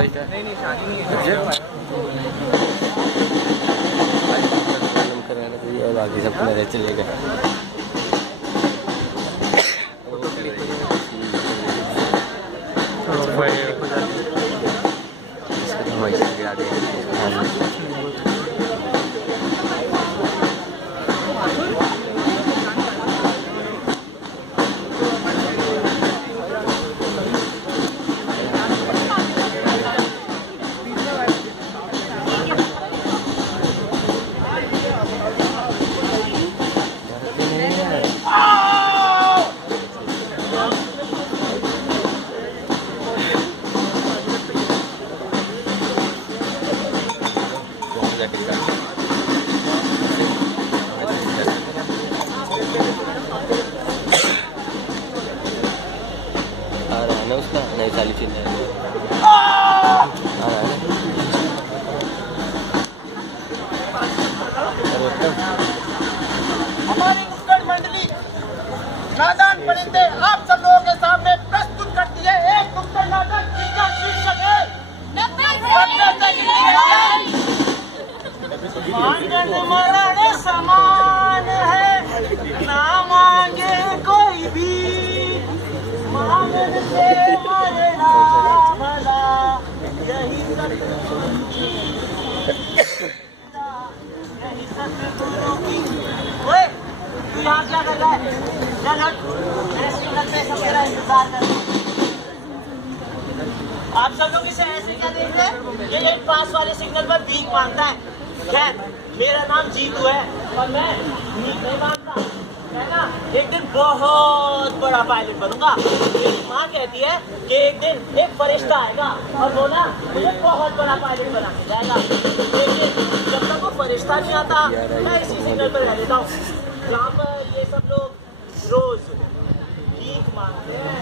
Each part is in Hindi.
वही था। नहीं शादी नहीं है और बाकी सब मेरे चले गए। गिरा दे उसका नहीं चाली चिन्ह हमारी उत्कट मंडली नादान परिंदे आप सब लोगों के सामने प्रस्तुत करती है एक उत्कट नाटक जिसका शीर्षक है मरण समान है ना मांगे कोई भी मांगन से मरना भला यही सतगुरु की। ओए तू यहाँ क्या कर रहा है? चल हट, मेरे सिग्नल पे सब मेरा इंतजार कर। आप सब लोग इसे ऐसे क्या देख रहे हैं? ये एक पास वाले सिग्नल पर भीख मांगता है। खैर मेरा नाम जीतू है और मैं नहीं मांगता है ना, एक दिन बहुत बड़ा पायलट बनूंगा। मेरी माँ कहती है कि एक दिन एक फरिश्ता आएगा और वो ना मुझे बहुत बड़ा पायलट बना के जाएगा। लेकिन जब तक वो फरिश्ता नहीं आता मैं इसी सिग्नल पर रह लेता हूँ। यहाँ पर ये सब लोग रोज भीख मांगते हैं।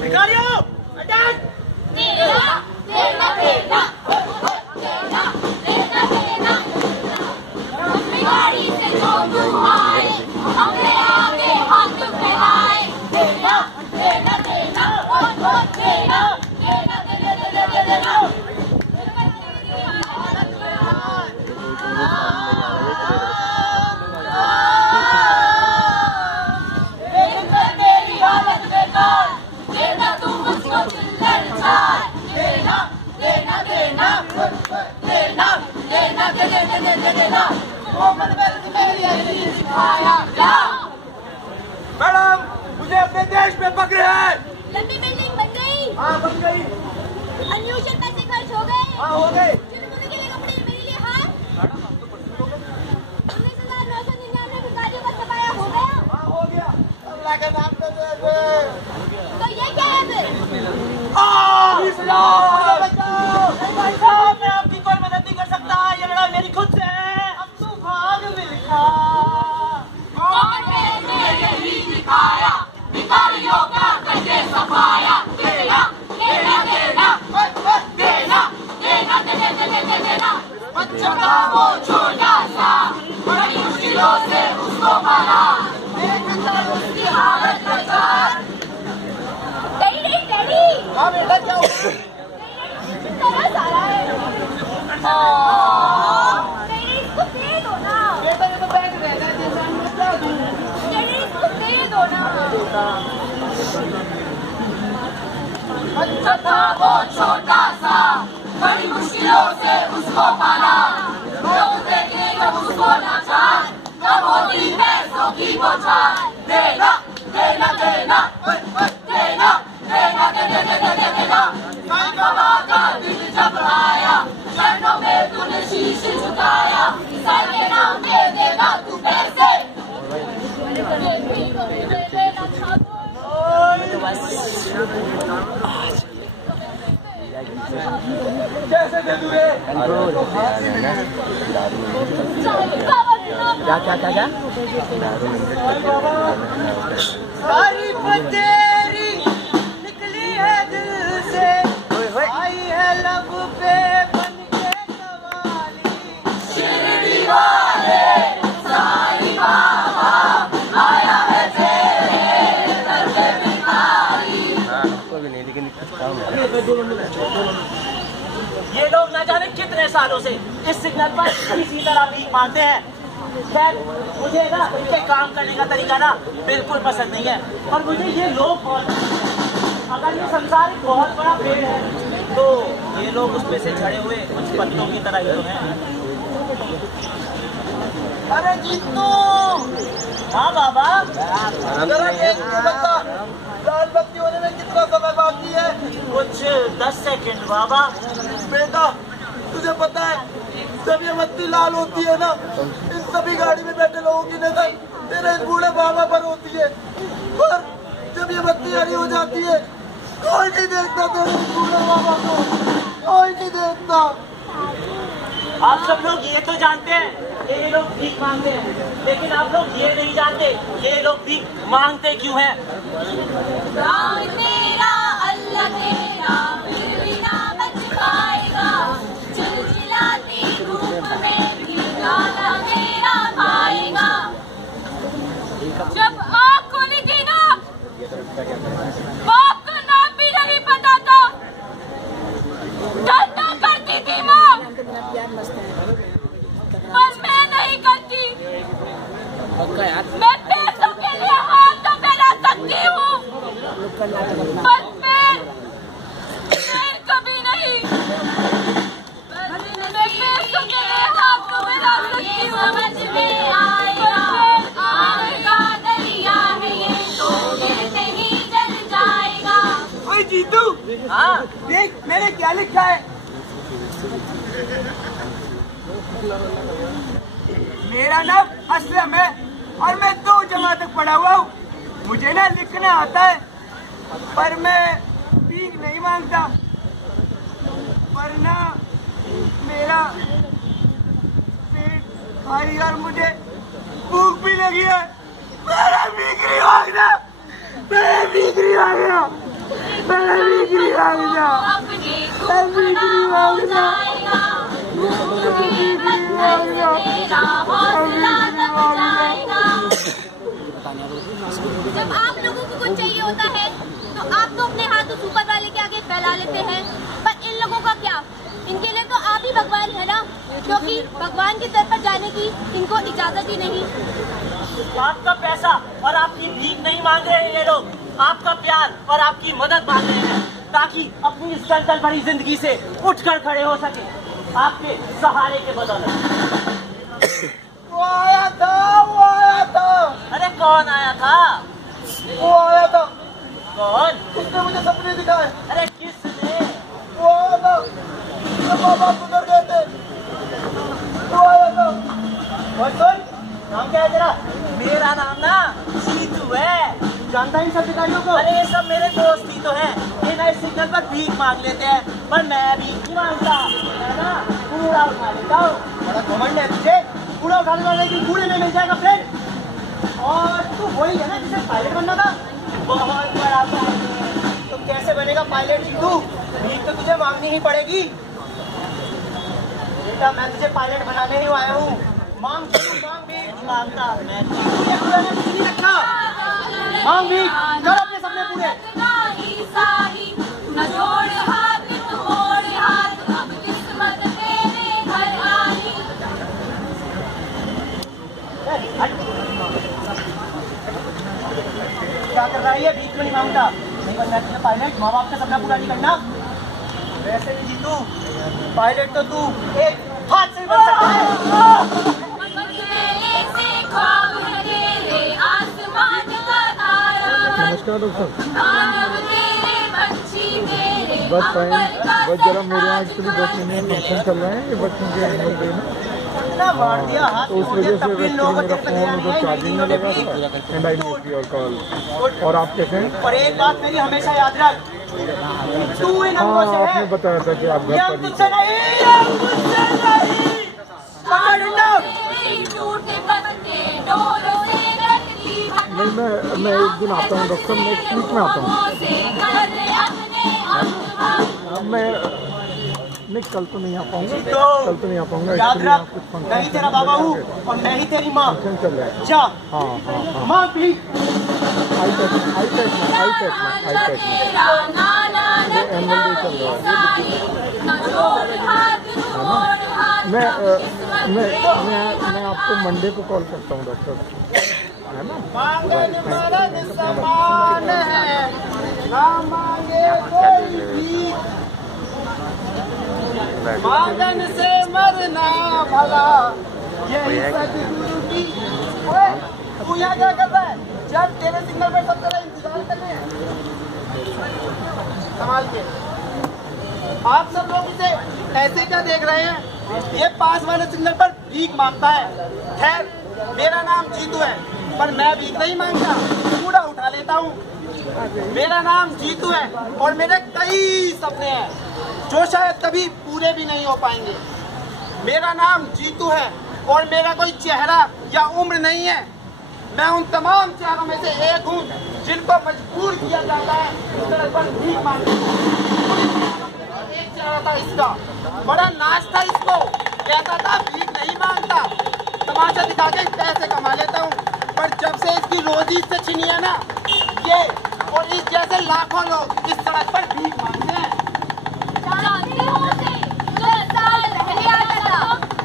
भिखारियों अटैक! गाड़ी से जो तुम आए हमें आगे हाथ फैलाए देना देना देना देना देना देना देना तेरी हालत बेकार देना तुम मुझको चिल्लर चार देना देना देना देना देना देना देना मैडम मुझे अपने देश में पकड़े हैं। लंबी बिल्डिंग बन गई। हाँ बन गई। अनयूजुअल पैसे खर्च हो गए। हाँ हो गए। चुनमुनी के लिए कपड़े मेरे लिए हाथ 19,999 भिखारियों का सफाया हो गया। हाँ हो गया। अल्लाह का नाम तो ये क्या है फिर? 20,000 भाई साहब मैं आपकी कोई मदद नहीं कर सकता। ये लड़ाई मेरी खुद से है। अब तू भाग मिल्खा। दिखाया भिखारियों का कैसे सफाया देना देना देना देना देना देना देना बच्चा था वो छोटा सा बड़ी मुश्किलों से उसको पाला उसकी हालत बेकार। डैडी हाँ बेटा क्या हुआ? तरस आ रहा है। इसको दे दो ना। बेटा ये तो बैग रहता है जैसे हम लोग क्या दूँ? इसको दे दो ना। बच्चा था वो छोटा सा बड़ी मुश्किलों से उसको पाला लोग देखने जब उसको नाचा तब होती पैसों की बौछार देना देना देना देना देना देना देना कल बाबा का दिन जब आया चरणों में तूने शीश झुकाया सर के नाम पे देगा तू पैसे। कैसे दे दूँ रे? क्या क्या क्या क्या तारीफ तेरी निकली है दिल से आई है लब पे बन के कवाली शिरडी वाले साईं बाबा आया है तेरे दर पे भिखारी। हाँ, कोई भी नहीं लेकिन कुछ काम है। ये लोग न जाने कितने सालों से इस सिग्नल पर इसी तरह भीख मांगते हैं। खैर मुझे ना इनके काम करने का तरीका ना बिल्कुल पसंद नहीं है। और मुझे ये लोग बहुत, अगर ये संसार एक बहुत बड़ा पेड़ है तो ये लोग उसमें से झड़े हुए कुछ पत्तों की तरह ही तो हैं। अरे जीतू। हाँ बाबा। जरा देख के बता, लाल बत्ती होने में कितना समय बाकी है? कुछ 10 सेकंड बाबा। बेटा तुझे पता है जब ये बत्ती लाल होती है ना, इन सभी गाड़ी में बैठे लोगों की नजर तेरे इस बूढ़े बाबा पर होती है, और जब ये बत्ती हरी हो जाती है कोई नहीं देखता तेरे इस बूढ़े बाबा को, कोई नहीं देखता। आप सब लोग ये तो जानते हैं कि ये लोग भीख मांगते हैं, लेकिन आप लोग ये नहीं जानते ये लोग भीख मांगते क्यों हैं। राम तेरा अल्लाह तेरा फिर भी ना बच पाएगा, चिलचिलाती धूप में भी गाना मेरा खाएगा। जब आँख खोली थी ना, बाप का नाम भी नहीं पता था, डरना करती थी माँ, पर मैं नहीं करती। मैं पैसों के लिए हाथ तो फैला सकती हूँ, पर पैर कभी नहीं। मैं पैसों के लिए हाथ तो फैला सकती हूँ, समझ में आएगा आएगा दरिया है ये तो गिरते ही जल जाएगा। ओए जीतू, हाँ देख मैंने क्या लिखा है। मेरा नाम असलम है और मैं 2 जमात तक पढ़ा हुआ हूँ। मुझे ना लिखना आता है, पर मैं भीख नहीं मांगता, वरना मेरा पेट भारी और मुझे भूख भी लगी है। मेरा भीख नहीं मांगना, मेरा भीख नहीं मांगना, मेरा भीख नहीं मांगना, अपने मैं भीख नहीं मांगना। जब आप लोगों को कुछ चाहिए होता है तो आप तो अपने हाथ उस ऊपर वाले के आगे फैला लेते हैं, पर इन लोगों का क्या? इनके लिए तो आप ही भगवान है ना, क्योंकि भगवान की तरफ जाने की इनको इजाजत ही नहीं। आपका पैसा और आपकी भीख नहीं मांग रहे हैं ये लोग, आपका प्यार और आपकी मदद मांग रहे हैं, ताकि अपनी इस चलचल भरी जिंदगी से उठकर खड़े हो सके आपके सहारे के बदौलत। वो आया था। अरे कौन आया था? वो आया था। कौन? उसने मुझे सपने दिखाए। अरे किसने? वो आया था जब बाबा गुजर गए थे, वो आया था। और सुन, नाम क्या है तेरा? मेरा नाम ना जीतू है। जानता है इन सब भिखारियों को? अरे ये सब मेरे दोस्त ही तो हैं। ये नए सिग्नल पर भीख मांग लेते हैं, पर मैं भीख नहीं मांगता, मैं ना कूड़ा उठा लेता हूँ। बड़ा घमंड है तुझे, कूड़ा उठाने वाले की कूड़े में मिल जाएगा फ्रेंड। और तू वही है ना जिसे पायलट बनना था? बहुत बड़ा पायलट। तो कैसे बनेगा पायलट जीतू? भीख तो तुझे मांगनी ही पड़ेगी। बेटा मैं तुझे पायलट बनाने ही आया हूँ, मांग भीख। मांगता मैं नहीं रखा, मांग भीख, कर अपने सपने पूरे। न जोड़ हाथ न मोड़ हाथ, अब किस्मत तेरे घर आई। क्या कर रहा है ये? भीख में नहीं मांगता, नहीं बनना तुझे पायलट, माँ बाप का सपना पूरा नहीं करना। वैसे भी जीतू पायलट तो तू एक हाथ से बन सकता है। नमस्कार डॉक्टर। बस फाइन, बस जरा मेरे यहाँ एक्चुअली 10 महीने फंक्शन चल रहे हैं, ये बच्चों के एनुअल डे में, मार दिया हाथ, तो उस वजह से एक्चुअली मेरा फोन उधर चार्जिंग में लगा था and I miss your call. और आप कैसे हैं? पर एक बात मेरी हमेशा याद रख, तू इन अंगों से हाँ, है, आपने बताया था कि आप घर ये पर ही तुझसे नहीं, ये मुझसे नहीं। पकड़ डंडा। नहीं, मैं एक दिन आता हूँ डॉक्टर, नेक्स्ट वीक में आता हूँ। मैं नहीं, कल तो नहीं आ पाऊंगा, कल तो नहीं आ पाऊंगा, याद एक्चुअली रख, कुछ फंक्शन मैं ही तेरा बाबा हूँ और मैं ही तेरी माँ। फंक्शन चल रहा है। जा हाँ हाँ हाँ, माँ भीख। आई पैक में वो एनुअल डे चल रहा है। मैं आपको मंडे को कॉल करता हूँ डॉक्टर, है ना? मांगन मरण समान है, ना मांगे कोई भीख, मांगन से मरना भला, यही सदगुरु की। ओए, तू यहाँ क्या कर रहा है? जब तेरे सिग्नल पर सब तेरा इंतजार कर रहे हैं, संभाल के। आप सब लोग इसे ऐसे क्या देख रहे हैं? ये पास वाले सिग्नल पर भीख मांगता है। खैर, मेरा नाम जीतू है, पर मैं भीख नहीं मांगता, कूड़ा उठा लेता हूँ। मेरा नाम जीतू है और मेरे कई सपने हैं जो शायद कभी पूरे भी नहीं हो पाएंगे। मेरा नाम जीतू है और मेरा कोई चेहरा या उम्र नहीं है। मैं उन तमाम चेहरों में से एक हूँ जिनको मजबूर किया जाता है इस तरह पर भीख मांगने। एक चेहरा था इसका, बड़ा नाच था इसको, कहता था भीख नहीं मांगता, तमाशा दिखा के पैसे कमा लेता हूँ। पर जब से इसकी रोजी से छीनी है ना, ये और इस जैसे लाखों लोग इस सड़क पर भीख मांगते हैं।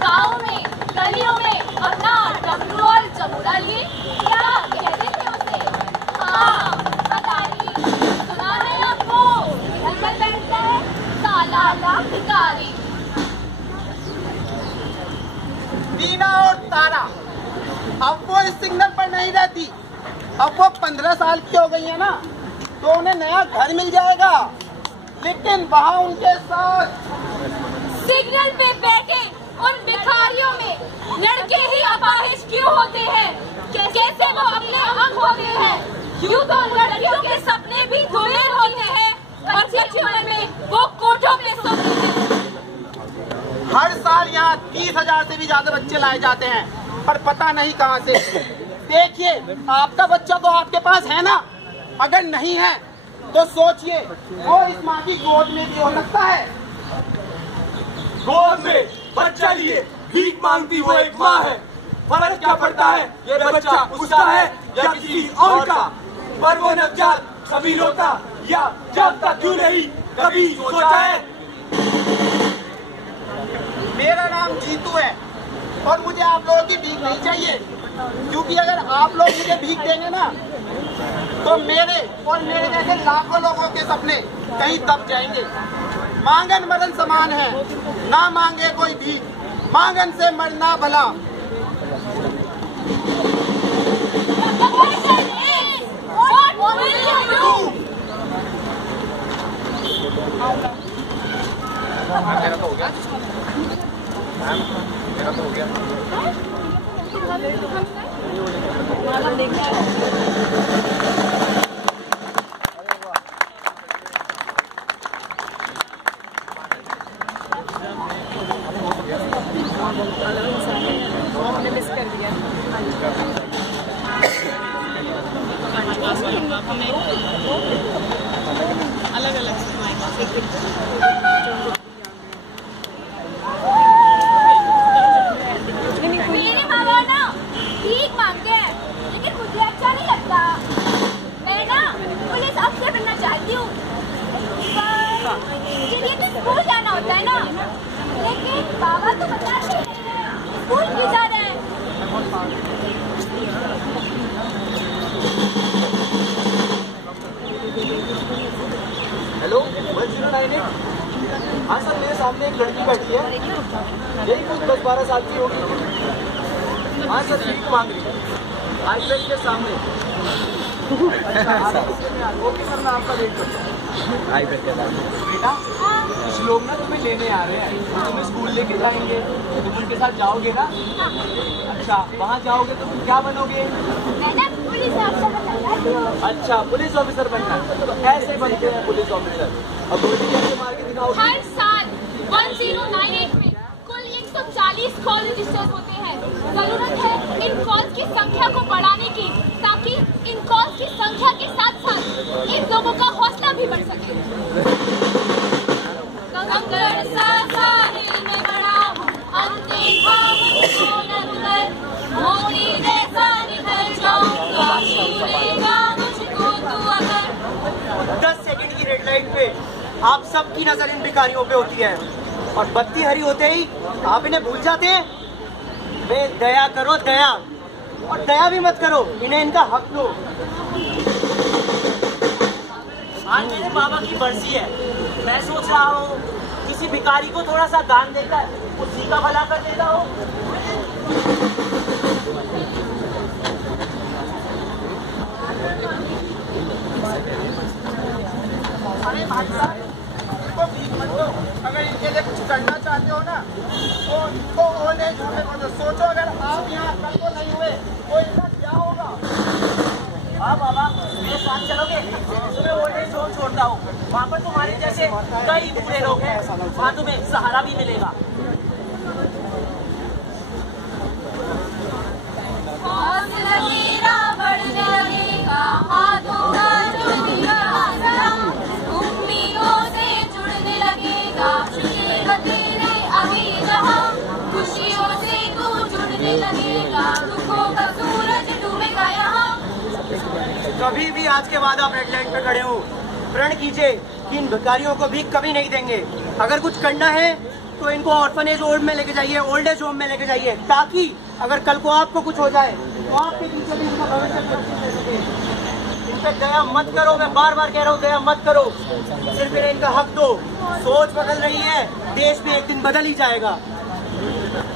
गाँव में गलियों में अपना डमरू और जमुरा लिए क्या कहते थे उसे? हाँ, अदारी सुना है आपको? घर पर बैठता है सालाना भिखारी। मीना और तारा अब वो इस सिग्नल पर नहीं रहती। अब वो 15 साल की हो गई है ना, तो उन्हें नया घर मिल जाएगा, लेकिन वहाँ उनके साथ सिग्नल पे बैठे उन भिखारियों में लड़के ही अपाहिज क्यों होते हैं? कैसे वो अपने अंग होते हैं? यूं तो लड़कियों के सपने भी धुएं होते हैं और सच में वो कोठों पे सोते हैं। हर साल यहाँ 30,000 से भी ज्यादा बच्चे लाए जाते हैं, पर पता नहीं कहाँ से। देखिए, आपका बच्चा तो आपके पास है ना? अगर नहीं है तो सोचिए, वो इस माँ की गोद में भी हो सकता है। गोद में बच्चा लिए भीख मांगती वो एक माँ है। फर्क क्या पड़ता है ये बच्चा उसका है या किसी और का? पर वो नवजात सभी का या जब तक क्यों नहीं कभी सोचा है? मेरा नाम जीतू है और मुझे आप लोगों की भीख नहीं चाहिए, क्योंकि अगर आप लोग मुझे भीख देंगे ना, तो मेरे और मेरे जैसे लाखों लोगों के सपने कहीं दब जाएंगे। मांगन मरण समान है, ना मांगे कोई भीख, मांगन से मरना भला। मेरा तो हो गया। मेरा तो हो गया। हमने मिस कर दिया। अलग अलग मेरे माँ बाप ना भीख मांगते हैं, लेकिन मुझे अच्छा नहीं लगता। मैं ना पुलिस अफसर बनना चाहती हूँ, मुझे तो स्कूल जाना होता है ना, लेकिन बाबा तो बताते हैं स्कूल क्यों जा रहे हैं। हेलो 1098। हाँ सर, मेरे सामने एक लड़की बैठी है, यही कुछ 10-12 साल की होगी। हाँ सर, भीख मांग रही है हाईवे के सामने। ओके सर, मैं आपका वेट करता हूँ। बेटा, कुछ लोग ना तुम्हें लेने आ रहे हैं, तो तुम्हें स्कूल लेके जाएंगे, तुम उनके साथ जाओगे ना? अच्छा, वहाँ जाओगे तो तुम क्या बनोगे? मैं ना पुलिस अफसर बनना चाहती हूँ। अच्छा, पुलिस ऑफिसर बनना है, तो ऐसे बनते हैं पुलिस ऑफिसर। अब गोली कैसे मार के दिखाओगे? हर साल 1098 में कुल 140 कॉल रजिस्टर्स होते हैं। जरूरत है इन कॉल्स की संख्या को बढ़ाने की, ताकि इन कॉल्स की संख्या के साथ साथ इन लोगों का हौसला भी बढ़ सके। कंकड़ सा साहिल में बड़ा हूँ, अंतिम भाव को न उतर, मोड़ी जैसा निकल जाऊंगा, छूलेगा मुझको तू अगर। 10 सेकंड की रेड लाइट पे आप सबकी नजर इन भिखारियों पे होती है। और बत्ती हरी होते ही आप इन्हें भूल जाते हैं। वे दया करो, दया, और दया भी मत करो, इन्हें इनका हक दो। आज मेरे बाबा की बरसी है, मैं सोच रहा हूँ किसी भिखारी को थोड़ा सा दान देकर उसी का भला कर देता हूँ। अरे भाई साहब, इनको भीख मत दो। अगर इनके लिए कुछ करना चाहते हो ना तो इनको ओल्ड एज होम में कर दो। सोचो अगर आप यहाँ कल को नहीं हुए तो इनका क्या होगा। हाँ बाबा, मेरे साथ चलोगे? तुम्हें ओल्ड एज होम छोड़ता हूँ, वहाँ पर तुम्हारे जैसे कई बूढ़े लोग हैं, वहाँ तुम्हें सहारा भी मिलेगा। हौसला तेरा बढ़ने लगेगा, हाथों का जुड़ने लगेगा, उम्मीदों से जुड़ने लगेगा, खुशियाँ तेरे आगे जहाँ, खुशियों से तू जुड़ने लगेगा, दुखों का सूरज डूबेगा यहाँ। कभी भी आज के बाद आप रेड लाइन पे खड़े हो, प्रण कीजिए कि इन भिखारियों को भी कभी नहीं देंगे। अगर कुछ करना है तो इनको ऑर्फनेज होम में लेके जाइए, ओल्ड एज होम में लेके जाइए, ताकि अगर कल को आपको कुछ हो जाए तो आपके पीछे भी इनका भविष्य सुरक्षित रह सके। इन पे दया मत करो, मैं बार बार कह रहा हूँ, दया मत करो, सिर्फ इन्हें इनका हक दो। सोच बदल रही है, देश भी एक दिन बदल ही जाएगा।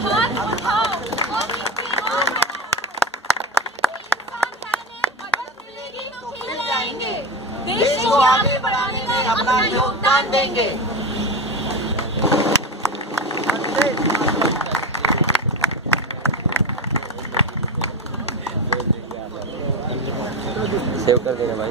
हाथ उठाओ, और इसकी ओर बढ़ाओ। इंसान कहने बदल मिलेगी तो खिल जाएंगे, देश को आगे बढ़ाने में अपना योगदान देंगे। सेव कर देना भाई।